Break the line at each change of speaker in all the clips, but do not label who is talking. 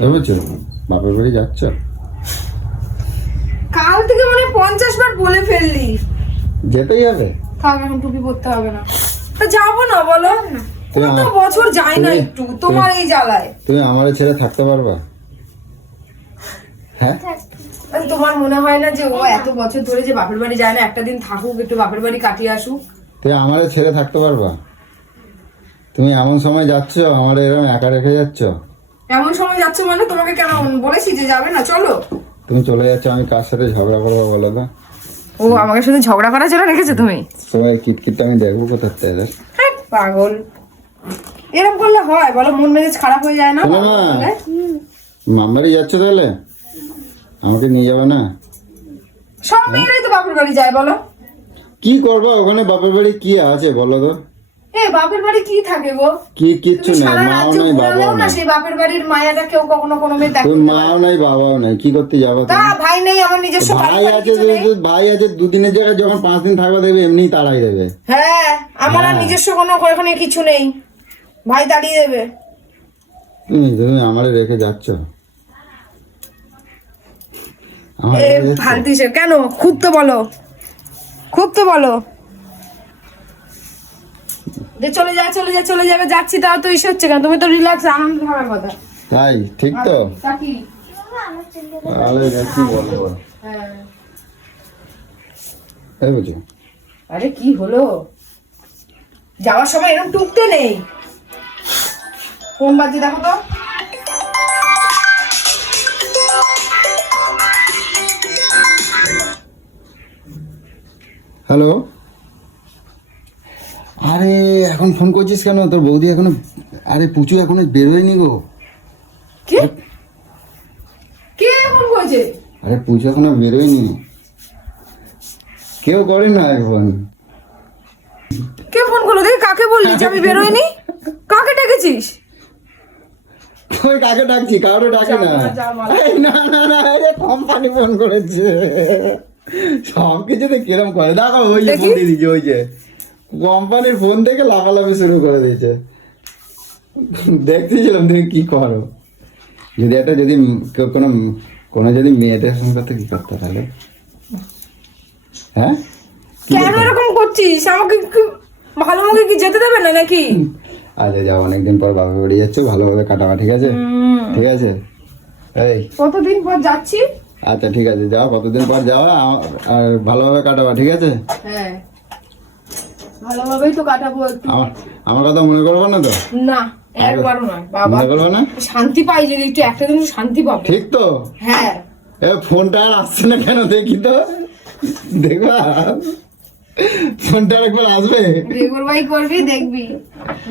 ভেবেছো? বাপের বাড়ি যাচ্ছ?
কাল থেকে মানে পঞ্চাশ বার বলে ফেললি।
যেতেই হবে।
থাক এখন টুপি পরতে হবে না। তা যাব না বলো। কত বছর যায় না একটু তোমার এই জ্বালায়।
তুমি আমার ছেড়ে থাকতে পারবা? হ্যাঁ?
আর তোমার মনে হয় না যে ও এত বছর ধরে যে বাপের বাড়ি যায় না একটা দিন থাকুক একটু বাপের বাড়ি কাটিয়ে আসুক?
তুমি আমার ছেড়ে থাকতে পারবা? তুমি এমন সময় যাচ্ছ আমার এরকম একা রেখে যাচ্ছ?
এমন সময় যাচ্ছে মানে তোমাকে কেন বলেছি যে যাবে না? চলো।
তুমি চলে যাচ্ছ আমি কার সাথে ঝগড়া করব বলো তো?
ও আমাকে শুধু ঝগড়া করার জন্য রেখেছো তুমি?
সবাই কিটকিটটা আমি দেখব কোথার থেকে
হ্যাঁ, পাগল। এরকম করলে হয় বলো মন মেজাজ খারাপ হয়ে যায় না। বলে?
মামবাড়ি যাচ্ছ তাহলে? আমাকে নিয়ে যাবে না?
সব মেয়েরাই তো বাপের বাড়ি যায় বলো।
কি করবা? ওখানে বাপের বাড়ি কি আছে বলো তো?
এ বাপের বাড়ি কি থাকে গো?
কি কিচ্ছু নেই মাও নাই বাবাও নাই।
সেই বাপের বাড়ির মায়াটা কেউ কখনো কোনো মেয়ে দেখে
মাও নাই বাবাও নাই কি করতে যাব
তা ভাই নেই আমার নিজস্ব
ভাই আছে। ভাই আছে দুদিনের জায়গায় যখন পাঁচ দিন থাকবা দেবে এমনি তাড়াই দেবে।
হ্যাঁ আমার আর
হ্যাঁ।
নিজস্ব কোনো ওখানে কিছু নেই। ভাই দাঁড়িয়ে দেবে।
তুমি তুমি আমারে রেখে যাচ্ছ?
ফালতিসে কেন? খুব তো বলো। খুব তো বলো। যে চলে যায় চলে যায় চলে যাবে যাচ্ছি তাও তো ইসে হচ্ছে কেন? তুমি তো রিল্যাক্স আনন্দ থাকার কথা।
তাই? ঠিক তো?
তা কি?
বলব?
হ্যাঁ।
এই বুঝি।
আরে কি হলো? যাওয়ার সময় এরকম টুকতে নেই। ফোন বাজছে দেখো তো।
হ্যালো? আরে এখন ফোন করছিস কেন? তোর বৌদি এখনও আরে পুচু এখনও বেরোয়নি গো।
কে? কে ফোন করেছে?
আরে পুজো এখনও বেরোয়নি। কেউ করে না এখন।
কে ফোন করল? দেখি কাকে বললি যে আমি বেরোয়নি। কাকে ডেকেছিস?
ওই কাকে ডাকছি? কারও ডাকে না।
না, না।
না আরে কোম্পানি ফোন করেছে। সব কিছুতে কিরম করে? দেখো ওই যে। ফোন দিয়ে ওই যে। কোম্পানির ফোন থেকে লাফালাফি শুরু করে দিয়েছে। দেখতেছিলাম তুমি কি করো? যদি একটা যদি কেউ কোনো কোনো যদি মেয়েটার সঙ্গে করতে কি করতে তাহলে? হ্যাঁ?
কেন এরকম করছিস? আমাকে ভালো মুখে কি যেতে দেবে না নাকি?
আচ্ছা যাও অনেকদিন পর বাপের বাড়ি যাচ্ছ ভালোভাবে কাটাবা ঠিক আছে? ঠিক আছে? এই।
কতদিন পর যাচ্ছি?
আচ্ছা ঠিক আছে যাও কতদিন পর যাওয়া আর ভালোভাবে কাটাবা ঠিক আছে?
হ্যাঁ। ভালোভাবেই তো কাটাবো একটু।
আমার কথা মনে করব না তো?
না একবারও নয় বাবা।
মনে করব না?
শান্তি পাই যদি একটু একটা দিন শান্তি পাবো।
ঠিক তো?
হ্যাঁ।
এ ফোনটা আর আসছে না কেন দেখি তো? দেখবা? ফোনটা একবার আসবে?
রেগুর ভাই করবি দেখবি।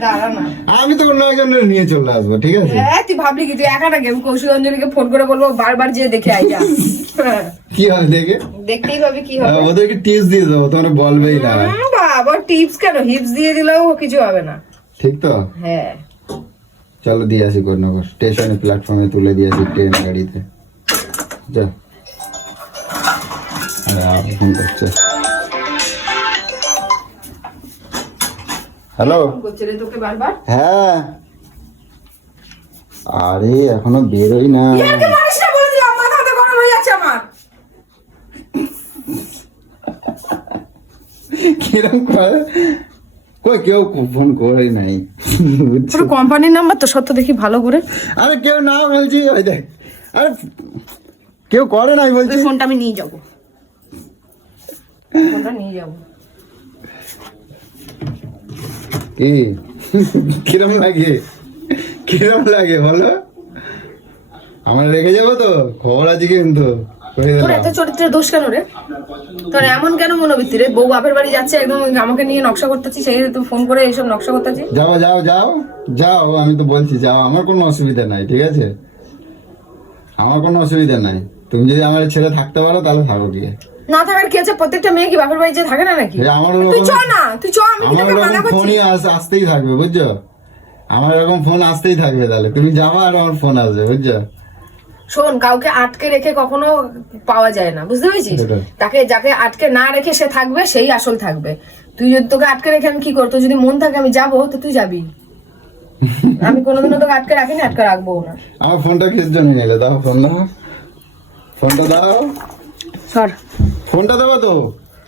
দাঁড়া না।
আমি তো অন্য একজনের নিয়ে চলে আসব ঠিক আছে?
হ্যাঁ তুই ভাবলি কি তুই একা নাকি? আমি কৌশিক অঞ্জলিকে ফোন করে বলব বারবার যেয়ে দেখে আই হ্যাঁ,
কি হবে দেখে?
দেখতেই পাবি কি হবে।
ওদেরকে টিপস দিয়ে দেবো তোমরা বলবেই না।
টিপস কেন? হিপস দিয়ে দিলেও কিছু হবে না।
ঠিক তো?
হ্যাঁ।
চলো দিয়ে আসি কোনগর স্টেশনে প্ল্যাটফর্মে তুলে দিয়ে আসি ট্রেন গাড়িতে। যা। ফোন করছে। হ্যালো হ্যাঁ। আরে এখনও বেরোই না
ইয়ারকে মারিস না বলে দিলাম মাথা হাতে গরম হয়ে যাচ্ছে আমার
কিরম করে? কই কেউ ফোন করে নাই?
পুরো কোম্পানির নাম্বার তো সত্য দেখি ভালো করে।
আরে কেউ না বলছি ওই দেখ। আরে কেউ করে নাই বলছি।
ফোনটা আমি নিয়ে যাব। ফোনটা নিয়ে যাব।
কি? কিরম লাগে? কিরম লাগে বলো? আমরা রেখে যাব তো? খবর আছে কিন্তু।
তোর এত দোষ কেন রে? তোর এমন কেন মনোবৃত্তি রে? বউ বাপের বাড়ি যাচ্ছে একদম আমাকে নিয়ে নকশা করতেছি সেই তুই ফোন করে এইসব নকশা করতেছি।
যাও যাও যাও যাও আমি তো বলছি যাও আমার কোনো অসুবিধা নাই ঠিক আছে? আমার কোনো অসুবিধা নাই। তুমি যদি আমার ছেলে থাকতে পারো তাহলে থাকো গিয়ে।
না থাকার কি আছে? প্রত্যেকটা মেয়ে কি বাপের বাড়ি যে থাকে না নাকি?
আমার
তুই চ না তুই চ আমি তোকে মানা করছি।
ফোনই আস- আসতেই থাকবে বুঝছ? আমার এরকম ফোন আসতেই থাকবে তাহলে। তুমি যাব আর আমার ফোন আসবে বুঝছ?
শোন কাউকে আটকে রেখে কখনো পাওয়া যায় না বুঝতে পেরেছিস? তাকে যাকে আটকে না রেখে সে থাকবে সেই আসল থাকবে। তুই যদি তোকে আটকে রেখে আমি কি করতো যদি মন থাকে আমি যাব তো তুই যাবি। আমি কোনোদিনও তোকে আটকে রাখিনি আটকে রাখব না।
আমার ফোনটা কিসের জন্য নিলে দাও ফোন দাও। ফোনটা দাও।
সর।
ফোনটা দাও তো?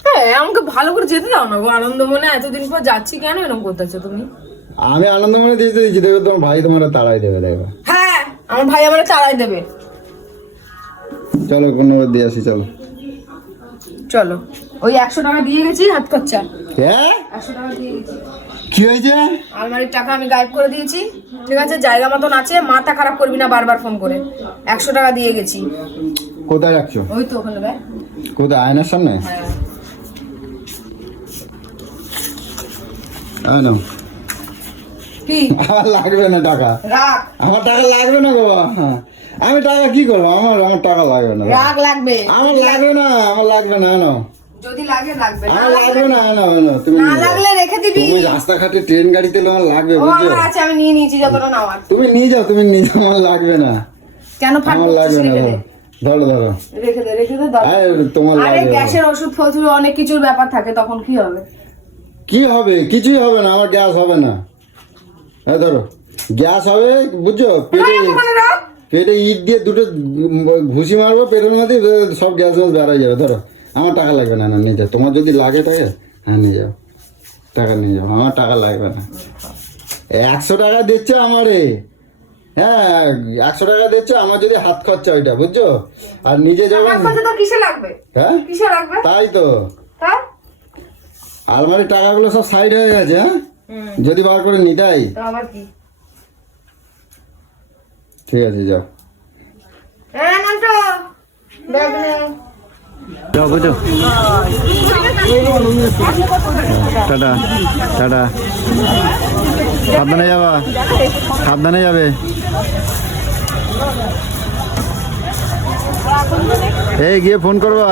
হ্যাঁ আমাকে ভালো করে যেতে দাও না গো। আনন্দ মনে এতদিন পর যাচ্ছি কেন? এরকম করতেছো তুমি?
আমি আনন্দ মনে দিয়েছি দেখো তোমার ভাই তোমার তাড়াই দেবে দেখো।
হ্যাঁ আমার ভাই আমার তাড়াই দেবে।
চলো কোনো দিয়ে আসি চলো।
চলো। ওই একশো টাকা দিয়ে গেছি হাত খরচা।
হ্যাঁ
একশো টাকা দিয়ে গেছি।
কি হয়েছে?
আলমারির টাকা আমি গায়েব করে দিয়েছি ঠিক আছে? জায়গা মতন আছে মাথা খারাপ করবি না বারবার ফোন করে। একশো টাকা দিয়ে গেছি।
কোথায় রাখছো?
ওই তো ওখানে ভাই।
কোথায় আয়নার সামনে?
হ্যাঁ।
আয়
কি?
আমার লাগবে না টাকা।
রাগ
আমার টাকা লাগবে না বাবা। হ্যাঁ। আমি টাকা কি করব? আমার আমার টাকা লাগবে না।
রাগ লাগবে।
আমার লাগবে না আমার লাগবে না আনো।
যদি লাগে লাগবে। না
লাগবে না আনো আনো। তুমি
না লাগলে রেখে দিবি।
তুমি রাস্তাঘাটে ট্রেন গাড়িতে আমার লাগবে বুঝছ?
আমার আছে আমি নিয়ে নিয়েছি যতটা
তুমি নিয়ে যাও তুমি নিয়ে যাও আমার লাগবে না।
কেন ফাট
আমার লাগবে না ধরো। ধরো ধরো।
রেখে দে রেখে দে
তোমার
আরে গ্যাসের ওষুধ অনেক কিছুর ব্যাপার থাকে তখন কি হবে?
কি হবে? কিছুই হবে না আমার গ্যাস হবে না। এই ধরো। গ্যাস হবে বুঝছ? পেটে। পেটে ইট দিয়ে দুটো ঘুষি মারবো পেটের মধ্যে সব গ্যাস গ্যাস বেড়াই যাবে ধরো। আমার টাকা লাগবে না না নিয়ে যাও। তোমার যদি লাগে টাকা হ্যাঁ নিয়ে যাও। টাকা নিয়ে যাও আমার টাকা লাগবে না। একশো টাকা দিচ্ছে আমারে। হ্যাঁ একশো টাকা দিচ্ছে আমার যদি হাত খরচা ওইটা বুঝছ? আর নিজে যখন হ্যাঁ? তাই তো। আলমারির টাকাগুলো সব সাইড হয়ে গেছে হ্যাঁ? যদি বার করে নিতাই। ঠিক আছে যাও। যাও বুঝো। টাটা টাটা। সাবধানে যাবা। সাবধানে যাবে। এই গিয়ে ফোন করবা।